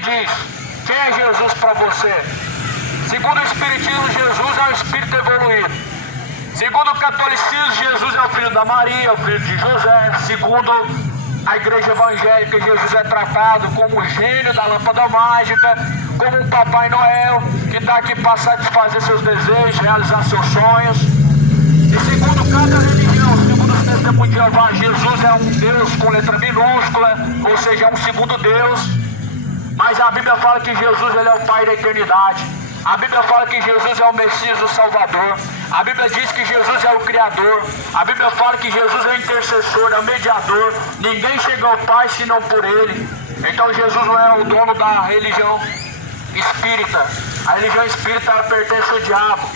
diz: quem é Jesus para você? Segundo o Espiritismo, Jesus é o Espírito evoluído. Segundo o catolicismo, Jesus é o filho da Maria, o filho de José. Segundo a igreja evangélica, Jesus é tratado como o gênio da lâmpada mágica, como um Papai Noel, que está aqui para satisfazer seus desejos, realizar seus sonhos. E segundo cada religião, segundo os testemunhos de Jeová, Jesus é um Deus com letra minúscula, ou seja, é um segundo Deus. Mas a Bíblia fala que Jesus ele é o Pai da eternidade. A Bíblia fala que Jesus é o Messias, o Salvador. A Bíblia diz que Jesus é o Criador. A Bíblia fala que Jesus é o intercessor, é o mediador. Ninguém chega ao Pai senão por Ele. Então Jesus não é o dono da religião espírita. A religião espírita pertence ao diabo.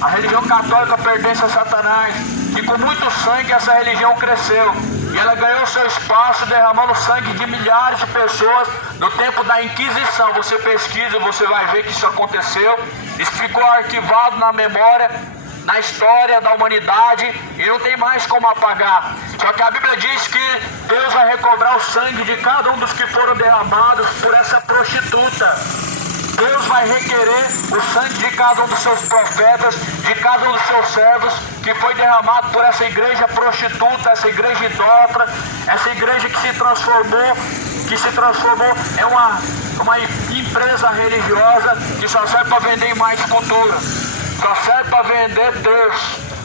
A religião católica pertence a Satanás. E com muito sangue essa religião cresceu. E ela ganhou seu espaço derramando sangue de milhares de pessoas no tempo da Inquisição. Você pesquisa e você vai ver que isso aconteceu. Isso ficou arquivado na memória, na história da humanidade e não tem mais como apagar. Só que a Bíblia diz que Deus vai recobrar o sangue de cada um dos que foram derramados por essa prostituta. Deus vai requerer o sangue de cada um dos seus profetas, de cada um dos seus servos, que foi derramado por essa igreja prostituta, essa igreja idólatra, essa igreja que se transformou em uma empresa religiosa que só serve para vender mais cultura, só serve para vender Deus,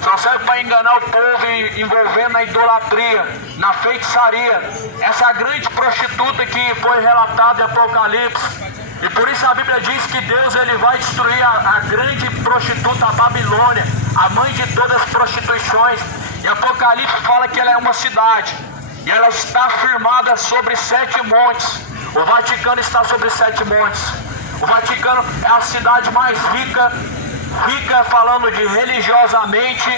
só serve para enganar o povo envolvendo na idolatria, na feitiçaria. Essa grande prostituta que foi relatada em Apocalipse. E por isso a Bíblia diz que Deus ele vai destruir a grande prostituta, a Babilônia, a mãe de todas as prostituições. E Apocalipse fala que ela é uma cidade. E ela está firmada sobre 7 montes. O Vaticano está sobre 7 montes. O Vaticano é a cidade mais rica falando de religiosamente,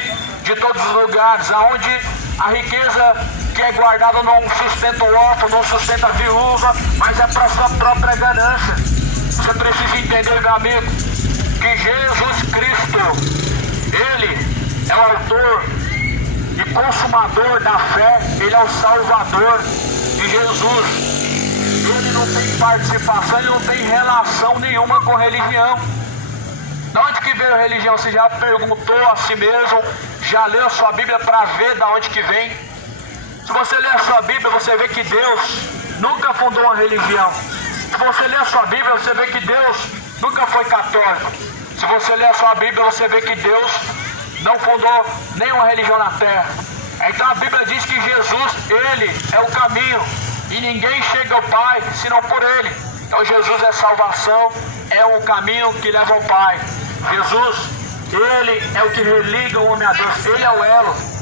de todos os lugares, aonde a riqueza que é guardada não sustenta o órfão, não sustenta a viúva, mas é para sua própria ganância. Você precisa entender, meu amigo, que Jesus Cristo, Ele é o autor e consumador da fé, Ele é o Salvador de Jesus. Ele não tem participação, Ele não tem relação nenhuma com religião. De onde que veio a religião? Você já perguntou a si mesmo? Já leu a sua Bíblia para ver de onde que vem? Se você ler a sua Bíblia, você vê que Deus nunca fundou uma religião. Se você ler a sua Bíblia, você vê que Deus nunca foi católico. Se você ler a sua Bíblia, você vê que Deus não fundou nenhuma religião na terra. Então a Bíblia diz que Jesus, Ele é o caminho. E ninguém chega ao Pai senão por Ele. Então Jesus é salvação, é o caminho que leva ao Pai. Jesus, Ele é o que religa o homem a Deus. Ele é o elo.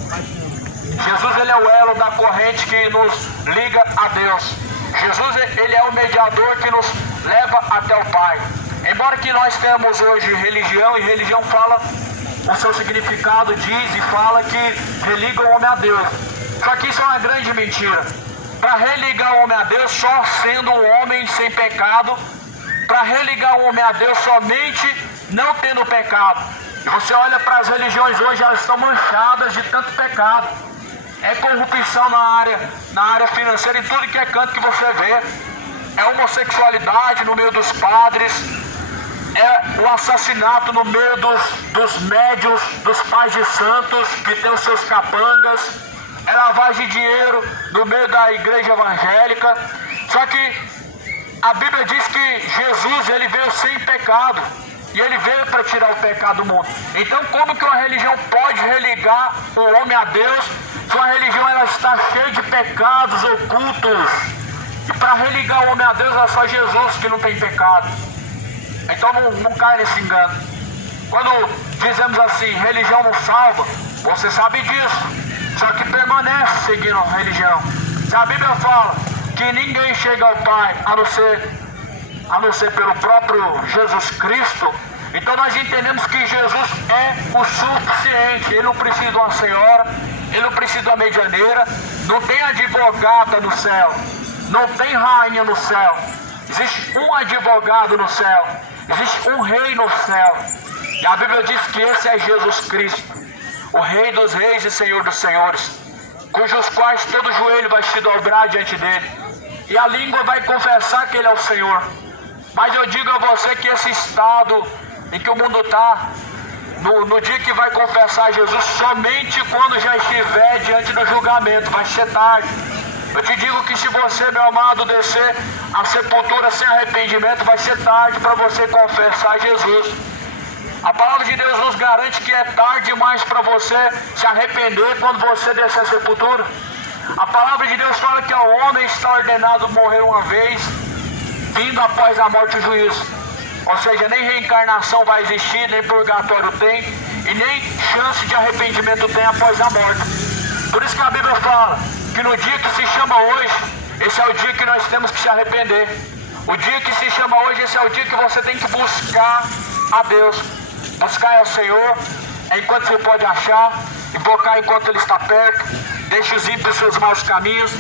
Jesus ele é o elo da corrente que nos liga a Deus. Jesus ele é o mediador que nos leva até o Pai. Embora que nós temos hoje religião, e religião fala o seu significado, diz e fala que religa o homem a Deus. Só que isso é uma grande mentira. Para religar o homem a Deus, só sendo um homem sem pecado, para religar o homem a Deus somente não tendo pecado. E você olha para as religiões hoje, elas estão manchadas de tanto pecado. É corrupção na área financeira, em tudo que é canto que você vê. É homossexualidade no meio dos padres. É o assassinato no meio dos médios, dos pais de santos, que tem os seus capangas. É lavagem de dinheiro no meio da igreja evangélica. Só que a Bíblia diz que Jesus ele veio sem pecado. E ele veio para tirar o pecado do mundo. Então como que uma religião pode religar o homem a Deus se uma religião ela está cheia de pecados ocultos? E para religar o homem a Deus é só Jesus que não tem pecado. Então não cai nesse engano. Quando dizemos assim, religião não salva, você sabe disso. Só que permanece seguindo a religião. Se a Bíblia fala que ninguém chega ao Pai a não ser pelo próprio Jesus Cristo, então nós entendemos que Jesus é o suficiente. Ele não precisa de uma senhora, ele não precisa de uma medianeira, não tem advogada no céu, não tem rainha no céu. Existe um advogado no céu, existe um rei no céu. E a Bíblia diz que esse é Jesus Cristo, o Rei dos Reis e Senhor dos Senhores, cujos quais todo joelho vai se dobrar diante dele, e a língua vai confessar que Ele é o Senhor. Mas eu digo a você que esse estado em que o mundo está, no dia que vai confessar Jesus, somente quando já estiver diante do julgamento, vai ser tarde. Eu te digo que se você, meu amado, descer a sepultura sem arrependimento, vai ser tarde para você confessar Jesus. A palavra de Deus nos garante que é tarde demais para você se arrepender quando você descer a sepultura. A palavra de Deus fala que ao homem está ordenado morrer uma vez, vindo após a morte o juízo. Ou seja, nem reencarnação vai existir, nem purgatório tem, e nem chance de arrependimento tem após a morte. Por isso que a Bíblia fala que no dia que se chama hoje, esse é o dia que nós temos que se arrepender. O dia que se chama hoje, esse é o dia que você tem que buscar a Deus. Buscar ao Senhor enquanto você pode achar, invocar enquanto Ele está perto. Deixe os ímpios seus maus caminhos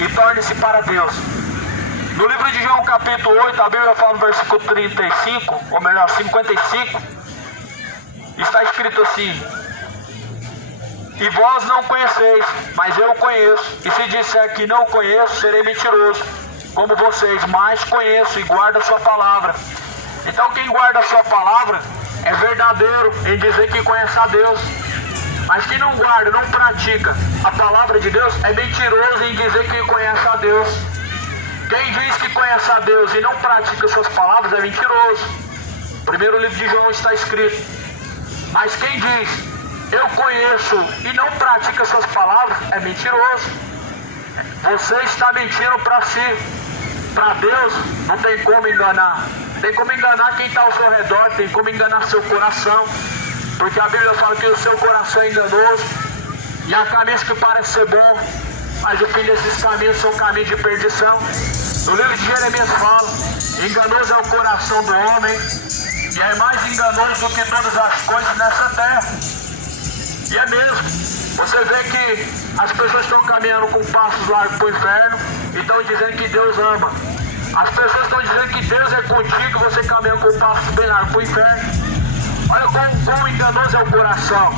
e torne-se para Deus. No livro de João capítulo 8, a Bíblia fala no versículo 35, ou melhor, 55, está escrito assim: e vós não conheceis, mas eu conheço, e se disser que não conheço, serei mentiroso, como vocês, mas conheço e guardo a sua palavra. Então quem guarda a sua palavra é verdadeiro em dizer que conhece a Deus. Mas quem não guarda, não pratica a palavra de Deus, é mentiroso em dizer que conhece a Deus. Quem diz que conhece a Deus e não pratica suas palavras é mentiroso. No primeiro livro de João está escrito. Mas quem diz, eu conheço e não pratica suas palavras, é mentiroso. Você está mentindo para si. Para Deus não tem como enganar. Tem como enganar quem está ao seu redor, tem como enganar seu coração. Porque a Bíblia fala que o seu coração é enganoso e há caminhos que parecem ser bons, mas o fim desses caminhos são caminhos de perdição. No livro de Jeremias fala: enganoso é o coração do homem e é mais enganoso do que todas as coisas nessa terra. E é mesmo. Você vê que as pessoas estão caminhando com passos largos para o inferno e estão dizendo que Deus ama. As pessoas estão dizendo que Deus é contigo e você caminha com passos bem largos para o inferno. Olha quão enganoso é o coração.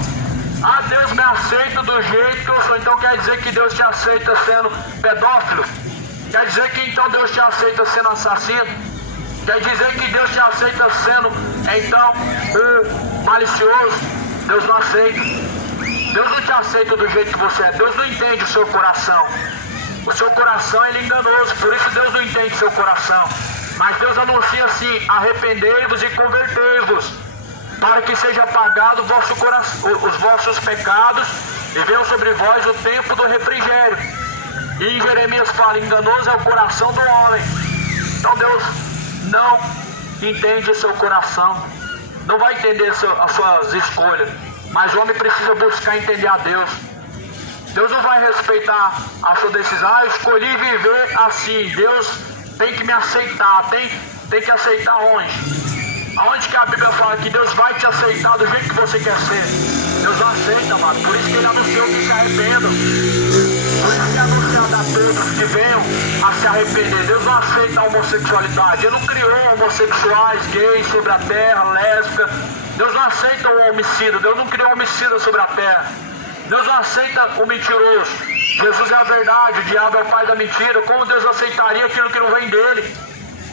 Ah, Deus me aceita do jeito que eu sou. Então quer dizer que Deus te aceita sendo pedófilo? Quer dizer que então Deus te aceita sendo assassino? Quer dizer que Deus te aceita sendo, então, malicioso? Deus não aceita. Deus não te aceita do jeito que você é. Deus não entende o seu coração. O seu coração ele é enganoso. Por isso Deus não entende o seu coração. Mas Deus anuncia assim: arrependei-vos e convertei-vos, para que seja apagado os vossos pecados e venham sobre vós o tempo do refrigério. E em Jeremias fala: enganoso é o coração do homem. Então Deus não entende o seu coração, não vai entender as suas escolhas, mas o homem precisa buscar entender a Deus. Deus não vai respeitar a sua decisão. Ah, eu escolhi viver assim, Deus tem que me aceitar. Tem que aceitar onde? Aonde que a Bíblia fala que Deus vai te aceitar do jeito que você quer ser? Deus não aceita, mano. Por isso que Ele anunciou que se arrependam. Por isso que é anunciado a todos que venham a se arrepender. Deus não aceita a homossexualidade. Ele não criou homossexuais, gays sobre a terra, lésbica. Deus não aceita o homicida. Deus não criou homicida sobre a terra. Deus não aceita o mentiroso. Jesus é a verdade, o diabo é o pai da mentira. Como Deus aceitaria aquilo que não vem dele?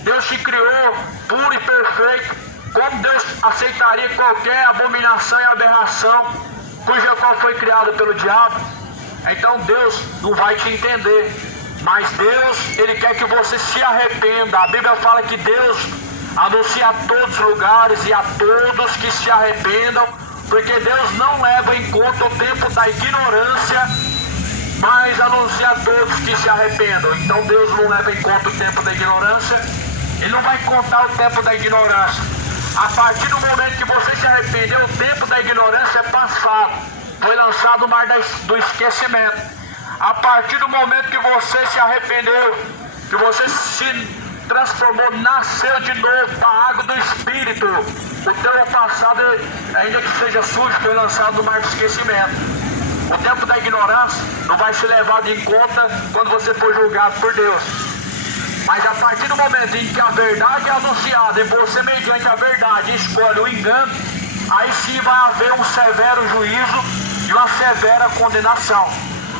Deus te criou puro e perfeito. Como Deus aceitaria qualquer abominação e aberração cuja qual foi criada pelo diabo? Então Deus não vai te entender. Mas Deus, Ele quer que você se arrependa. A Bíblia fala que Deus anuncia a todos os lugares e a todos que se arrependam, porque Deus não leva em conta o tempo da ignorância, mas anuncia a todos que se arrependam. Então Deus não leva em conta o tempo da ignorância. Ele não vai contar o tempo da ignorância. A partir do momento que você se arrependeu, o tempo da ignorância é passado. Foi lançado no mar do esquecimento. A partir do momento que você se arrependeu, que você se transformou, nasceu de novo da água do Espírito, o teu passado, ainda que seja sujo, foi lançado no mar do esquecimento. O tempo da ignorância não vai ser levado em conta quando você for julgado por Deus. Mas a partir do momento em que a verdade é anunciada e você, mediante a verdade, escolhe o engano, aí sim vai haver um severo juízo e uma severa condenação.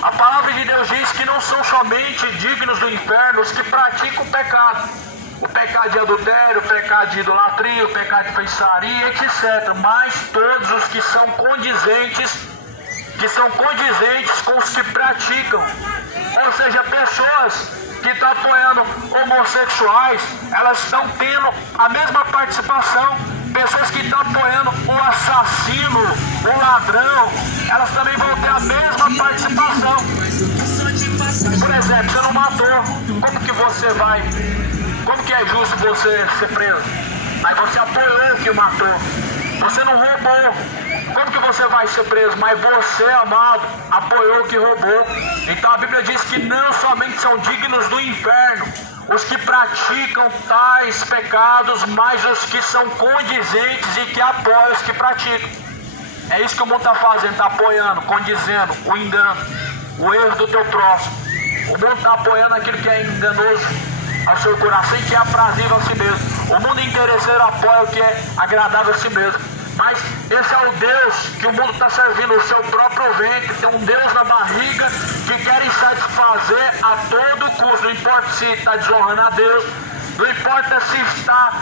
A palavra de Deus diz que não são somente dignos do inferno os que praticam o pecado. pecado de adultério, pecado de idolatria, pecado de feitiçaria, etc. Mas todos os que são condizentes com os que praticam. Ou seja, pessoas que estão apoiando homossexuais, elas estão tendo a mesma participação. Pessoas que estão apoiando o assassino, o ladrão, elas também vão ter a mesma participação. Por exemplo, você não matou, como que é justo você ser preso? Mas você apoiou o que matou. Você não roubou. Como que você vai ser preso? Mas você, amado, apoiou o que roubou. Então a Bíblia diz que não somente são dignos do inferno os que praticam tais pecados, mas os que são condizentes e que apoiam os que praticam. É isso que o mundo está fazendo, está apoiando, condizendo o engano, o erro do teu próximo. O mundo está apoiando aquilo que é enganoso ao seu coração e que é aprazível a si mesmo. O mundo interesseiro apoia o que é agradável a si mesmo. Mas esse é o Deus que o mundo está servindo, o seu próprio ventre. Tem um Deus na barriga que quer satisfazer a todo custo. Não importa se está desonrando a Deus, não importa se está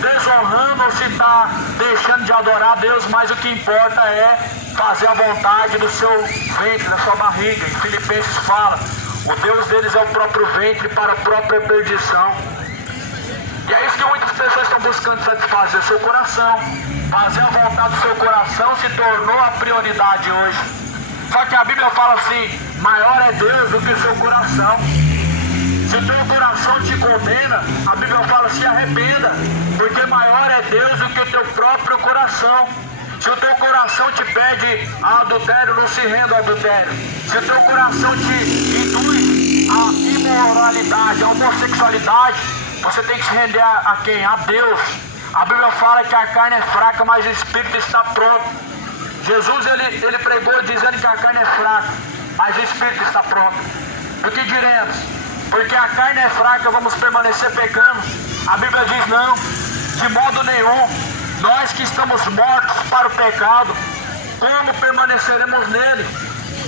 desonrando ou se está deixando de adorar a Deus, mas o que importa é fazer a vontade do seu ventre, da sua barriga. Em Filipenses fala, o Deus deles é o próprio ventre para a própria perdição. E é isso que muitas pessoas estão buscando satisfazer o seu coração. Fazer a vontade do seu coração se tornou a prioridade hoje. Só que a Bíblia fala assim, maior é Deus do que o seu coração. Se o teu coração te condena, a Bíblia fala, se arrependa, porque maior é Deus do que o teu próprio coração. Se o teu coração te pede a adultério, não se renda ao adultério. Se o teu coração te induz a imoralidade, a homossexualidade, você tem que se render a quem? A Deus. A Bíblia fala que a carne é fraca, mas o Espírito está pronto. Jesus ele pregou dizendo que a carne é fraca, mas o Espírito está pronto. O que diremos? Porque a carne é fraca, vamos permanecer pecando? A Bíblia diz não, de modo nenhum. Nós que estamos mortos para o pecado, como permaneceremos nele?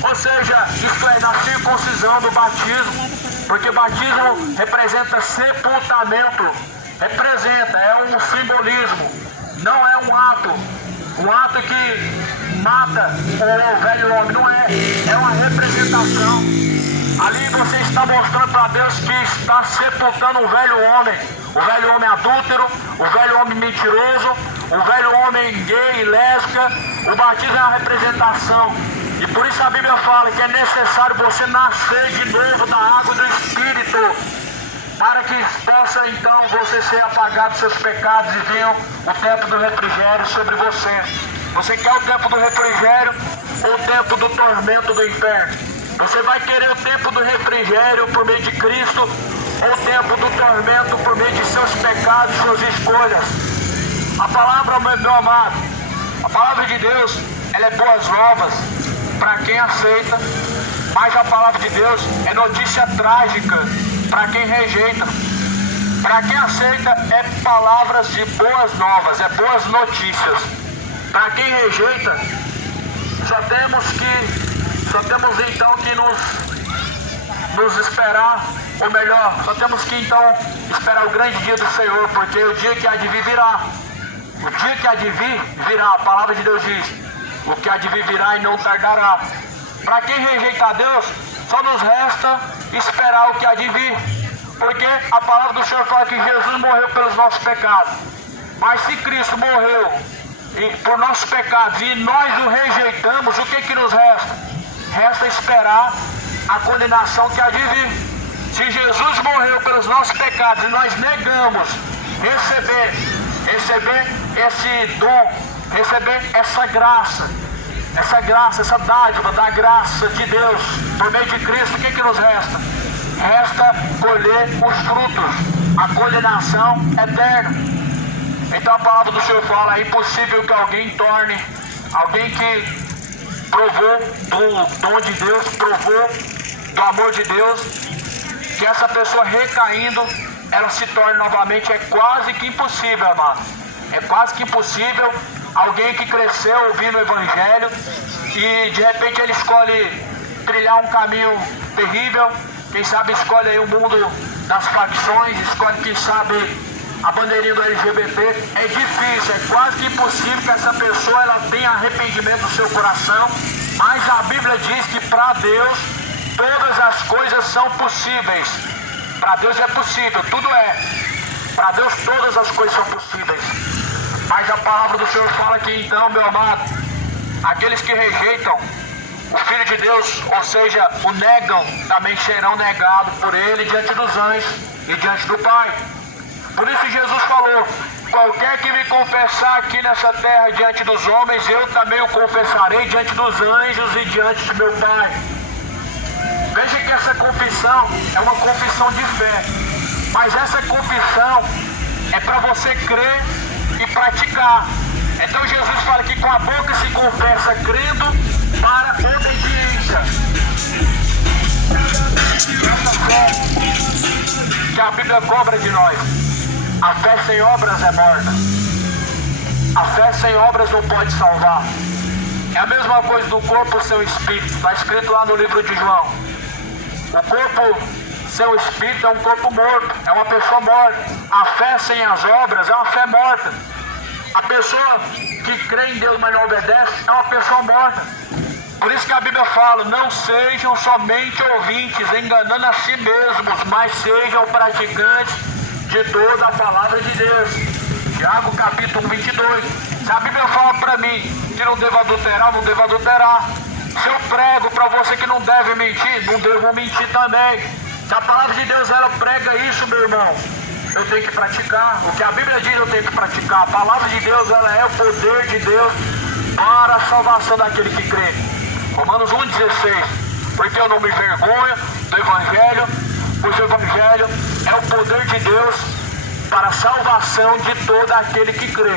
Ou seja, isto é, na circuncisão do batismo, porque batismo representa sepultamento, é um simbolismo, não é um ato que mata o velho homem, não é uma representação. Ali você está mostrando para Deus que está sepultando o velho homem adúltero, o velho homem mentiroso, o velho homem gay e lésbica. O batismo é uma representação. E por isso a Bíblia fala que é necessário você nascer de novo da água do Espírito, para que possa então você ser apagado dos seus pecados e venha o tempo do refrigério sobre você. Você quer o tempo do refrigério ou o tempo do tormento do inferno? Você vai querer o tempo do refrigério por meio de Cristo ou o tempo do tormento por meio de seus pecados, suas escolhas? A palavra, meu amado, a palavra de Deus, ela é boas novas para quem aceita, mas a palavra de Deus é notícia trágica para quem rejeita. Para quem aceita é palavras de boas novas, é boas notícias. Para quem rejeita, só temos então que nos esperar, ou melhor, só temos que então esperar o grande dia do Senhor, porque o dia que há de vir virá. O dia que há de vir virá, a palavra de Deus diz, o que há de vir virá e não tardará. Para quem rejeita a Deus, só nos resta esperar o que há de vir, porque a palavra do Senhor fala que Jesus morreu pelos nossos pecados. Mas se Cristo morreu por nossos pecados e nós o rejeitamos, o que nos resta? Resta esperar a condenação que há de vir. Se Jesus morreu pelos nossos pecados e nós negamos receber esse dom, receber essa graça, essa dádiva da graça de Deus por meio de Cristo, o que nos resta? Resta colher os frutos, a condenação eterna. Então a palavra do Senhor fala, é impossível que alguém que provou do dom de Deus, provou do amor de Deus, que essa pessoa recaindo, ela se torne novamente, é quase que impossível, amado. É quase que impossível alguém que cresceu ouvindo o Evangelho e de repente ele escolhe trilhar um caminho terrível, quem sabe escolhe aí o mundo das facções, escolhe quem sabe a bandeirinha do LGBT, é difícil, é quase que impossível que essa pessoa ela tenha arrependimento no seu coração, mas a Bíblia diz que para Deus todas as coisas são possíveis. Para Deus é possível, tudo é. Para Deus todas as coisas são possíveis. Mas a palavra do Senhor fala que então, meu amado, aqueles que rejeitam o Filho de Deus, ou seja, o negam, também serão negados por Ele diante dos anjos e diante do Pai. Por isso Jesus falou, qualquer que me confessar aqui nessa terra diante dos homens, eu também o confessarei diante dos anjos e diante de meu Pai. Veja que essa confissão é uma confissão de fé, mas essa confissão é para você crer e praticar. Então Jesus fala que com a boca se confessa crendo para obediência. Essa fé que a Bíblia cobra de nós. A fé sem obras é morta. A fé sem obras não pode salvar. É a mesma coisa do corpo sem o espírito. Está escrito lá no livro de João. O corpo sem o espírito é um corpo morto, é uma pessoa morta. A fé sem as obras é uma fé morta. A pessoa que crê em Deus, mas não obedece, é uma pessoa morta. Por isso que a Bíblia fala, não sejam somente ouvintes, enganando a si mesmos, mas sejam praticantes de toda a palavra de Deus. Tiago capítulo 22. Se a Bíblia fala para mim que não devo adulterar, não devo adulterar. Se eu prego para você que não deve mentir, não devo mentir também. Se a palavra de Deus ela prega isso, meu irmão, eu tenho que praticar. O que a Bíblia diz eu tenho que praticar. A palavra de Deus ela é o poder de Deus para a salvação daquele que crê. Romanos 1,16. Porque eu não me envergonho do Evangelho, pois o Evangelho é o poder de Deus para a salvação de todo aquele que crê.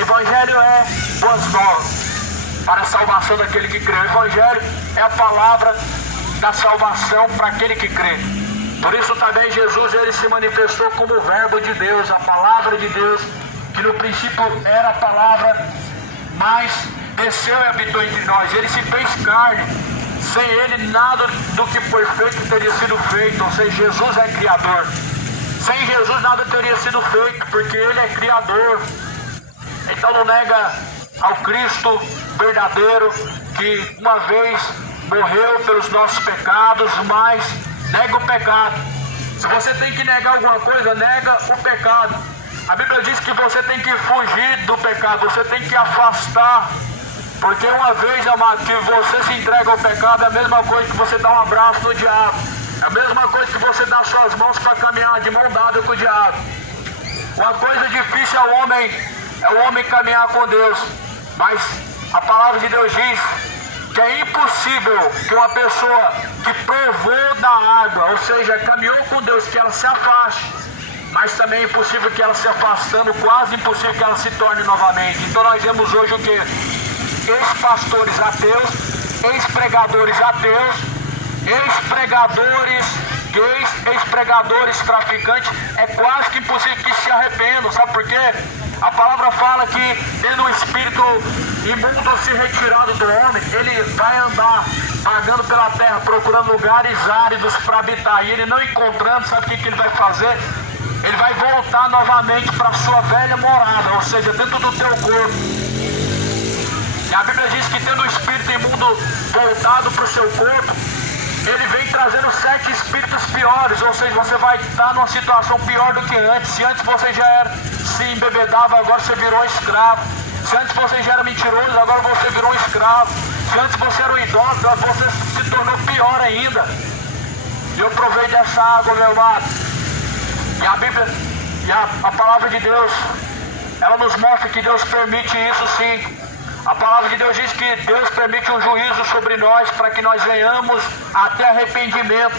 Evangelho é boas novas para a salvação daquele que crê. O Evangelho é a palavra da salvação para aquele que crê. Por isso também Jesus ele se manifestou como o verbo de Deus, a palavra de Deus, que no princípio era a palavra, mas desceu e habitou entre nós. Ele se fez carne. Sem ele nada do que foi feito teria sido feito. Ou seja, Jesus é criador. Sem Jesus nada teria sido feito, porque ele é criador. Então não nega ao Cristo verdadeiro, que uma vez morreu pelos nossos pecados, mas nega o pecado. Se você tem que negar alguma coisa, nega o pecado. A Bíblia diz que você tem que fugir do pecado, você tem que afastar. Porque uma vez, amado, que você se entrega ao pecado, é a mesma coisa que você dá um abraço no diabo. É a mesma coisa que você dá suas mãos para caminhar de mão dada com o diabo. Uma coisa difícil é o homem caminhar com Deus. Mas a palavra de Deus diz que é impossível que uma pessoa que provou da água, ou seja, caminhou com Deus, que ela se afaste. Mas também é impossível que ela se afastando, quase impossível que ela se torne novamente. Então nós vemos hoje o quê? Ex-pastores ateus, ex-pregadores ateus, ex-pregadores gays, ex-pregadores traficantes. É quase que impossível que se arrependam. Sabe por quê? A palavra fala que tendo o espírito imundo se retirado do homem, ele vai andar vagando pela terra, procurando lugares áridos para habitar. E ele não encontrando, sabe o que ele vai fazer? Ele vai voltar novamente para a sua velha morada, ou seja, dentro do teu corpo. E a Bíblia diz que tendo o espírito imundo voltado para o seu corpo, ele vem trazendo 7 espíritos piores, ou seja, você vai estar numa situação pior do que antes. Se antes você já era, se embebedava, agora você virou escravo. Se antes você já era mentiroso, agora você virou escravo. Se antes você era um idólatra, você se tornou pior ainda. E eu provei dessa água, meu amado. E a Bíblia, e a palavra de Deus, ela nos mostra que Deus permite isso sim. A palavra de Deus diz que Deus permite um juízo sobre nós para que nós venhamos até arrependimento.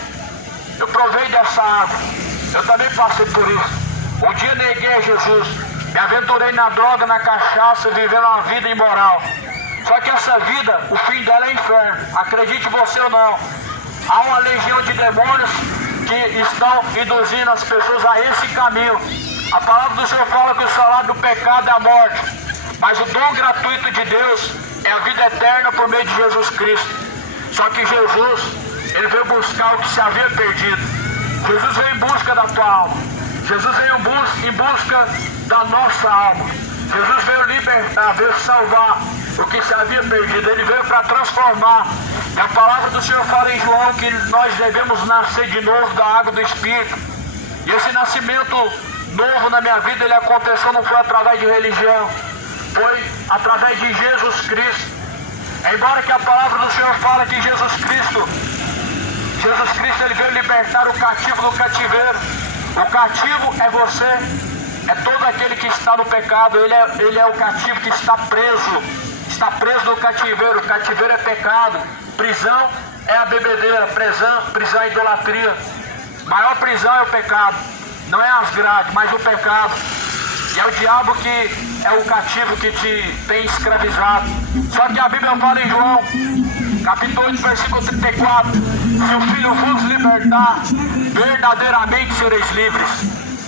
Eu provei dessa água. Eu também passei por isso. Um dia neguei a Jesus. Me aventurei na droga, na cachaça, vivendo uma vida imoral. Só que essa vida, o fim dela é inferno. Acredite você ou não. Há uma legião de demônios que estão induzindo as pessoas a esse caminho. A palavra do Senhor fala que o salário do pecado é a morte. Mas o dom gratuito de Deus é a vida eterna por meio de Jesus Cristo. Só que Jesus, ele veio buscar o que se havia perdido. Jesus veio em busca da tua alma. Jesus veio em em busca da nossa alma. Jesus veio libertar, veio salvar o que se havia perdido. Ele veio para transformar. E a palavra do Senhor fala em João que nós devemos nascer de novo da água do Espírito. E esse nascimento novo na minha vida, ele aconteceu não foi através de religião, foi através de Jesus Cristo. Embora que a palavra do Senhor fala que Jesus Cristo ele veio libertar o cativo do cativeiro. O cativo é você, é todo aquele que está no pecado. Ele é o cativo que está preso no cativeiro. O cativeiro é pecado, prisão é a bebedeira, prisão é a idolatria. Maior prisão é o pecado, não é as grades, mas o pecado. E é o diabo que é o cativo que te tem escravizado. Só que a Bíblia fala em João, capítulo 8, versículo 34, se o Filho vos libertar, verdadeiramente sereis livres.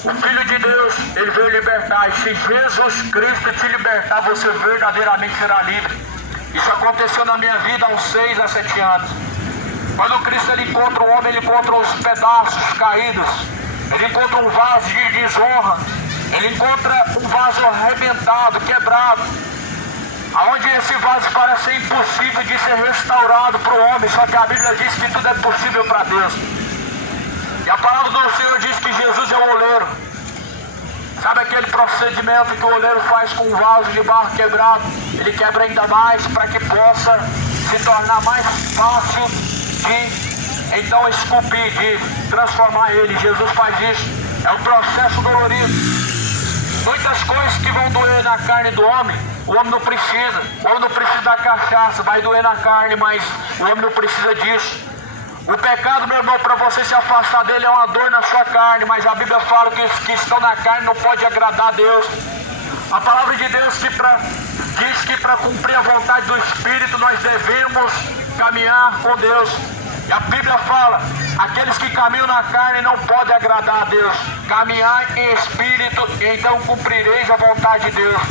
O Filho de Deus, ele veio libertar. E se Jesus Cristo te libertar, você verdadeiramente será livre. Isso aconteceu na minha vida há uns 6 a 7 anos. Quando Cristo ele encontra o homem, ele encontra os pedaços caídos. Ele encontra um vaso de desonra. Ele encontra um vaso arrebentado, quebrado. Aonde esse vaso parece ser impossível de ser restaurado para o homem. Só que a Bíblia diz que tudo é possível para Deus. E a palavra do Senhor diz que Jesus é o oleiro. Sabe aquele procedimento que o oleiro faz com um vaso de barro quebrado? Ele quebra ainda mais para que possa se tornar mais fácil de então esculpir, de transformar ele. Jesus faz isso. É um processo dolorido. Muitas coisas que vão doer na carne do homem, o homem não precisa. O homem não precisa da cachaça, vai doer na carne, mas o homem não precisa disso. O pecado, meu irmão, para você se afastar dele é uma dor na sua carne, mas a Bíblia fala que os que estão na carne não podem agradar a Deus. A palavra de Deus diz que para cumprir a vontade do Espírito nós devemos caminhar com Deus. E a Bíblia fala, aqueles que caminham na carne não podem agradar a Deus. Caminhar em Espírito, então cumprireis a vontade de Deus.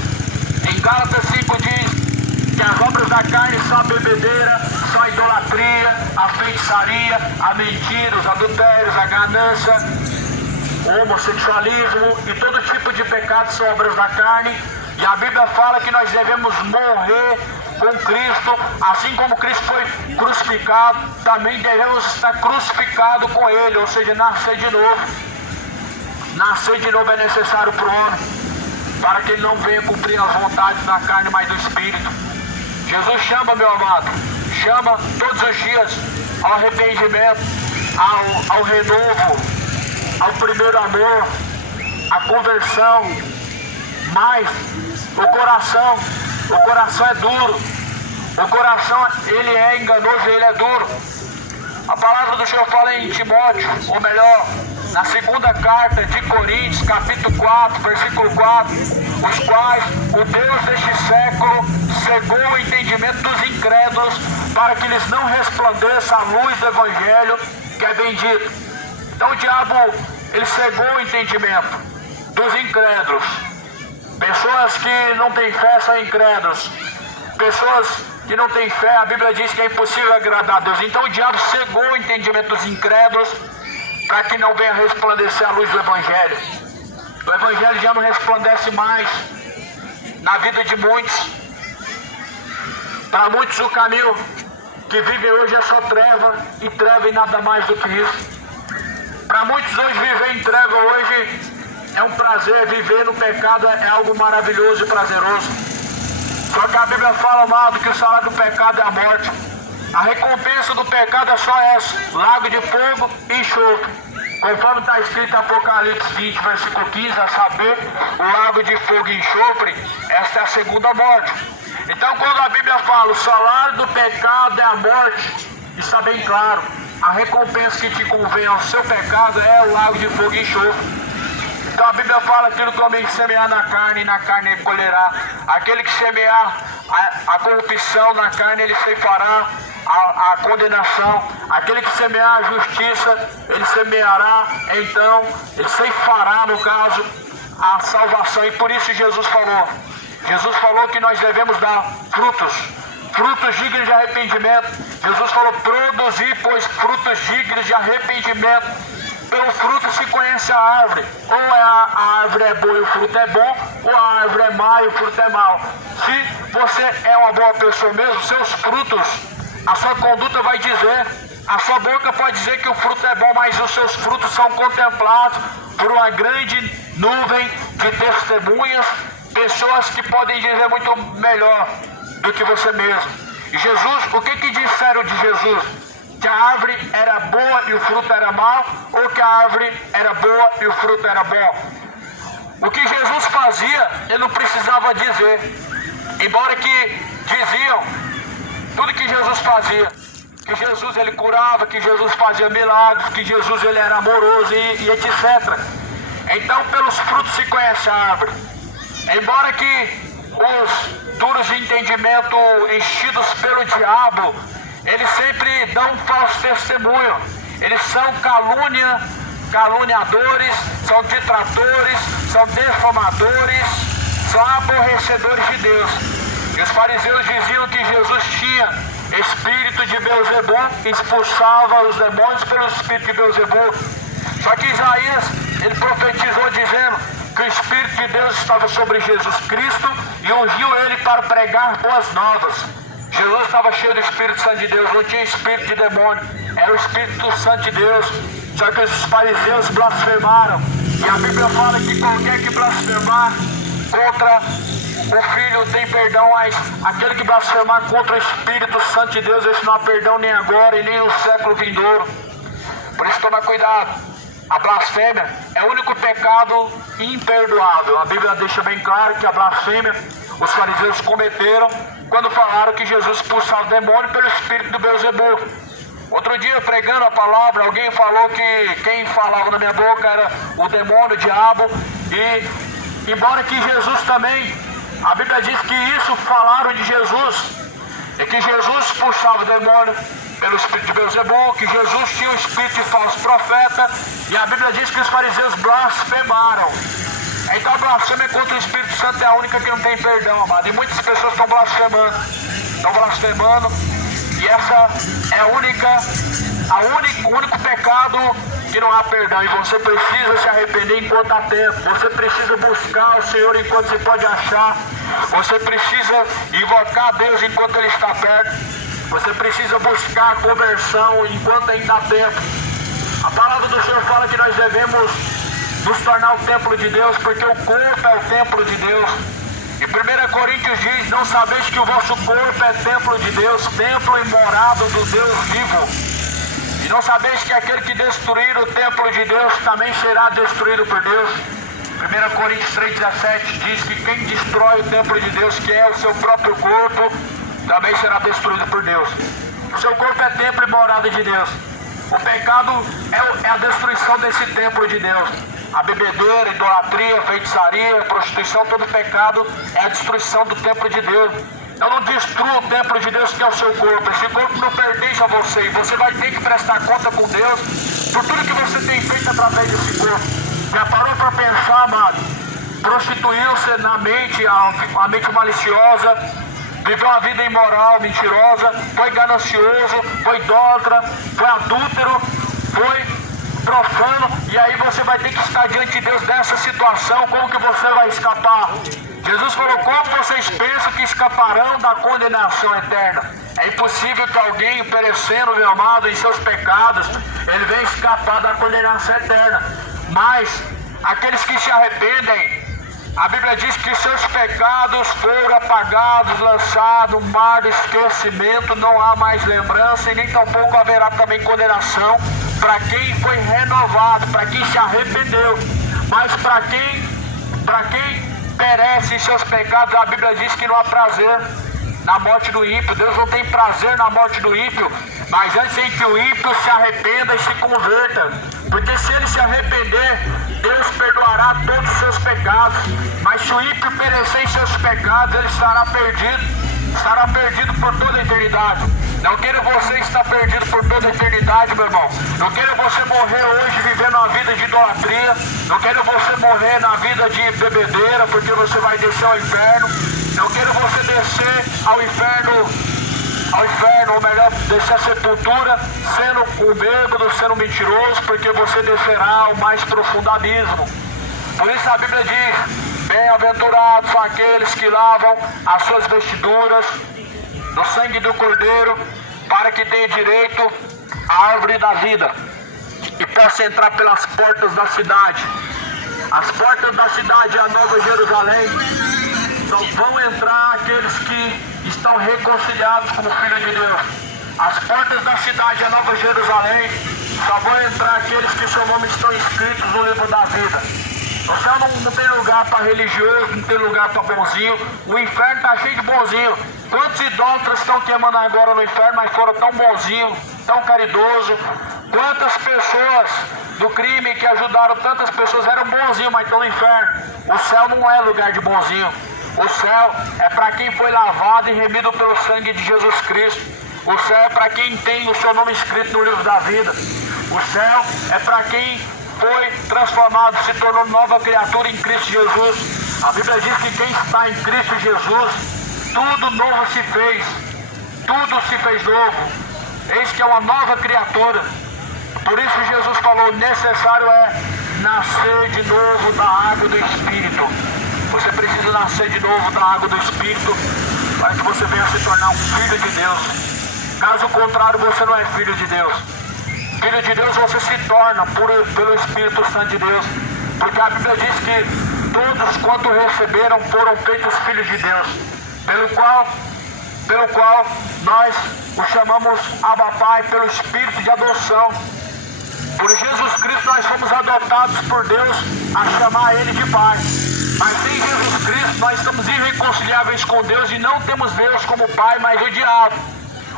Em Gálatas 5 diz que as obras da carne são a bebedeira, são a idolatria, a feitiçaria, a mentira, os adultérios, a ganância, o homossexualismo e todo tipo de pecado são obras da carne. E a Bíblia fala que nós devemos morrer com Cristo, assim como Cristo foi crucificado, também devemos estar crucificados com Ele, ou seja, nascer de novo. Nascer de novo é necessário para o homem, para que ele não venha cumprir as vontades da carne, mas do Espírito. Jesus chama, meu amado, chama todos os dias ao arrependimento, ao renovo, ao primeiro amor, à conversão, mas o coração é duro, o coração ele é enganoso, ele é duro. A palavra do Senhor fala em Timóteo, ou melhor, na segunda carta de Coríntios, capítulo 4, versículo 4, os quais o Deus deste século cegou o entendimento dos incrédulos, para que lhes não resplandeça a luz do Evangelho, que é bendito. Então o diabo, ele cegou o entendimento dos incrédulos. Pessoas que não têm fé são incrédulos. Pessoas que não têm fé, a Bíblia diz que é impossível agradar a Deus. Então o diabo cegou o entendimento dos incrédulos para que não venha resplandecer a luz do Evangelho. O Evangelho já não resplandece mais na vida de muitos. Para muitos o caminho que vivem hoje é só treva e nada mais do que isso. Para muitos hoje viver em treva hoje é um prazer, viver no pecado é algo maravilhoso e prazeroso. Só que a Bíblia fala, amado, que o salário do pecado é a morte. A recompensa do pecado é só essa, lago de fogo e enxofre. Conforme está escrito em Apocalipse 20, versículo 15, a saber, o lago de fogo e enxofre, esta é a segunda morte. Então quando a Bíblia fala, o salário do pecado é a morte, está bem claro. A recompensa que te convém ao seu pecado é o lago de fogo e enxofre. Então a Bíblia fala, aquilo que o homem semear na carne ele colherá. Aquele que semear a corrupção na carne, ele ceifará a condenação. Aquele que semear a justiça, ele semeará, então, ele ceifará, no caso, a salvação. E por isso Jesus falou que nós devemos dar frutos dignos de arrependimento. Jesus falou, produzir, pois, frutos dignos de arrependimento. Pelo fruto se conhece a árvore. Ou a árvore é boa e o fruto é bom, ou a árvore é má e o fruto é mau. Se você é uma boa pessoa mesmo, seus frutos, a sua conduta vai dizer. A sua boca pode dizer que o fruto é bom, mas os seus frutos são contemplados por uma grande nuvem de testemunhas, pessoas que podem dizer muito melhor do que você mesmo. E Jesus, o que disseram de Jesus? Que a árvore era boa e o fruto era mau, ou que a árvore era boa e o fruto era bom? O que Jesus fazia, ele não precisava dizer. Embora que diziam tudo que Jesus fazia, que Jesus ele curava, que Jesus fazia milagres, que Jesus ele era amoroso e etc. Então pelos frutos se conhece a árvore. Embora que os duros de entendimento enchidos pelo diabo, eles sempre dão um falso testemunho. Eles são caluniadores, são detratores, são defamadores, são aborrecedores de Deus. E os fariseus diziam que Jesus tinha espírito de Beelzebu, expulsava os demônios pelo espírito de Beelzebu. Só que Isaías, ele profetizou dizendo que o Espírito de Deus estava sobre Jesus Cristo e ungiu ele para pregar boas novas. Jesus estava cheio do Espírito Santo de Deus, não tinha espírito de demônio, era o Espírito Santo de Deus. Só que os fariseus blasfemaram. E a Bíblia fala que qualquer que blasfemar contra o Filho tem perdão, mas aquele que blasfemar contra o Espírito Santo de Deus, esse não há perdão nem agora e nem no século vindouro. Por isso toma cuidado. A blasfêmia é o único pecado imperdoável. A Bíblia deixa bem claro que a blasfêmia os fariseus cometeram quando falaram que Jesus expulsava o demônio pelo espírito do Beelzebu. Outro dia, pregando a palavra, alguém falou que quem falava na minha boca era o demônio, o diabo. E embora que Jesus também, a Bíblia diz que isso falaram de Jesus, e que Jesus expulsava o demônio pelo espírito de Beelzebu, que Jesus tinha o espírito de falso profeta, e a Bíblia diz que os fariseus blasfemaram. Então a blasfêmia contra o Espírito Santo é a única que não tem perdão, amado. E muitas pessoas estão blasfemando, e essa é o único pecado que não há perdão. E você precisa se arrepender enquanto há tempo. Você precisa buscar o Senhor enquanto se pode achar. Você precisa invocar a Deus enquanto Ele está perto. Você precisa buscar a conversão enquanto ainda há tempo. A palavra do Senhor fala que nós devemos nos tornar o templo de Deus, porque o corpo é o templo de Deus. E 1 Coríntios diz: não sabeis que o vosso corpo é templo de Deus, templo e morada do Deus vivo. E não sabeis que aquele que destruir o templo de Deus também será destruído por Deus. 1 Coríntios 3,17 diz que quem destrói o templo de Deus, que é o seu próprio corpo, também será destruído por Deus. O seu corpo é templo e morada de Deus. O pecado é a destruição desse templo de Deus. A bebedeira, idolatria, feitiçaria, prostituição, todo pecado é a destruição do templo de Deus. Então não destrua o templo de Deus, que é o seu corpo. Esse corpo não pertence a você, e você vai ter que prestar conta com Deus por tudo que você tem feito através desse corpo. Já parou para pensar, amado? Prostituiu-se na mente, a mente maliciosa, viveu uma vida imoral, mentirosa, foi ganancioso, foi idólatra, foi adúltero, foi profano, e aí você vai ter que estar diante de Deus dessa situação. Como que você vai escapar? Jesus falou: como vocês pensam que escaparão da condenação eterna? É impossível que alguém perecendo, meu amado, em seus pecados, ele venha escapar da condenação eterna. Mas aqueles que se arrependem, a Bíblia diz que seus pecados foram apagados, lançados no mar do esquecimento, não há mais lembrança, e nem tampouco haverá também condenação para quem foi renovado, para quem se arrependeu. Mas para quem perece em seus pecados, a Bíblia diz que não há prazer na morte do ímpio. Deus não tem prazer na morte do ímpio, mas antes em que o ímpio se arrependa e se converta. Porque se ele se arrepender, Deus perdoará todos os seus pecados. Mas se o ímpio perecer em seus pecados, ele estará perdido por toda a eternidade. Não quero você estar perdido por toda a eternidade, meu irmão. Não quero você morrer hoje vivendo uma vida de idolatria. Não quero você morrer na vida de bebedeira, porque você vai descer ao inferno. Não quero você descer ao inferno ao inferno, ou melhor, descer à sepultura, sendo um bêbado, sendo um mentiroso, porque você descerá ao mais profundo abismo. Por isso a Bíblia diz: bem-aventurados são aqueles que lavam as suas vestiduras no sangue do Cordeiro, para que tenham direito à árvore da vida e possa entrar pelas portas da cidade. As portas da cidade é a Nova Jerusalém. Só vão entrar aqueles que estão reconciliados com o Filho de Deus. As portas da cidade é a Nova Jerusalém. Só vão entrar aqueles que seu nome estão escritos no livro da vida. O céu não tem lugar para religioso, não tem lugar para bonzinho. O inferno está cheio de bonzinho. Quantos idólatras estão queimando agora no inferno, mas foram tão bonzinhos, tão caridosos? Quantas pessoas do crime que ajudaram tantas pessoas eram bonzinhos, mas estão no inferno? O céu não é lugar de bonzinho. O céu é para quem foi lavado e remido pelo sangue de Jesus Cristo. O céu é para quem tem o seu nome escrito no livro da vida. O céu é para quem foi transformado, se tornou nova criatura em Cristo Jesus. A Bíblia diz que quem está em Cristo Jesus, tudo novo se fez. Tudo se fez novo. Eis que é uma nova criatura. Por isso Jesus falou: necessário é nascer de novo da água do Espírito. Você precisa nascer de novo da água do Espírito para que você venha se tornar um filho de Deus. Caso contrário, você não é filho de Deus. Filho de Deus você se torna pelo Espírito Santo de Deus. Porque a Bíblia diz que todos quanto receberam foram feitos filhos de Deus. Pelo qual nós o chamamos Abba Pai, pelo Espírito de adoção. Por Jesus Cristo nós fomos adotados por Deus a chamar Ele de Pai. Mas sem Jesus Cristo nós estamos irreconciliáveis com Deus e não temos Deus como Pai, mas o diabo.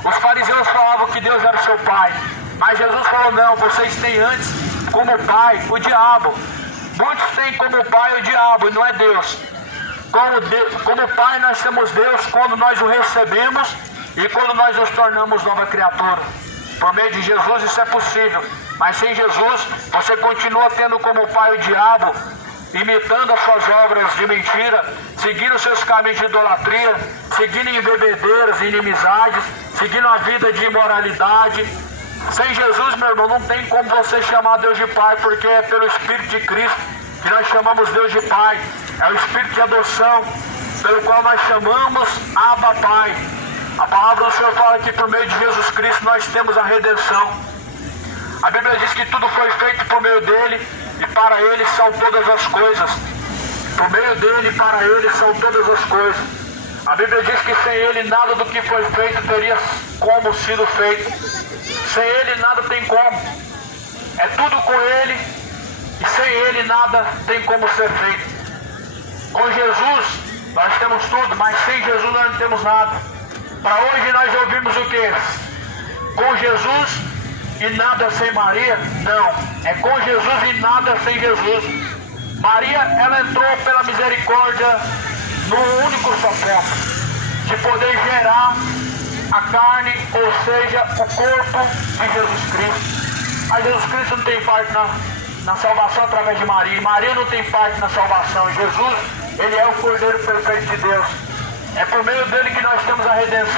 Os fariseus falavam que Deus era o seu Pai, mas Jesus falou: não, vocês têm antes como Pai o diabo. Muitos têm como Pai o diabo e não é Deus. Como Pai nós temos Deus quando nós o recebemos e quando nós nos tornamos nova criatura. Por meio de Jesus isso é possível, mas sem Jesus você continua tendo como Pai o diabo, imitando as suas obras de mentira, seguindo os seus caminhos de idolatria, seguindo em bebedeiras, em inimizades, seguindo a vida de imoralidade. Sem Jesus, meu irmão, não tem como você chamar Deus de Pai, porque é pelo Espírito de Cristo que nós chamamos Deus de Pai. É o Espírito de adoção, pelo qual nós chamamos Abba Pai. A palavra do Senhor fala que por meio de Jesus Cristo nós temos a redenção. A Bíblia diz que tudo foi feito por meio dele e para ele são todas as coisas. Por meio dele e para ele são todas as coisas. A Bíblia diz que sem ele nada do que foi feito teria como sido feito. Sem ele nada tem como. É tudo com ele e sem ele nada tem como ser feito. Com Jesus nós temos tudo, mas sem Jesus nós não temos nada. Para hoje nós ouvimos o quê? Com Jesus e nada sem Maria? Não, é com Jesus e nada sem Jesus. Maria, ela entrou pela misericórdia no único só ponto, de poder gerar a carne, ou seja, o corpo de Jesus Cristo. Mas Jesus Cristo não tem parte na salvação através de Maria. Maria não tem parte na salvação. Jesus, ele é o Cordeiro perfeito de Deus. É por meio dele que nós temos a redenção.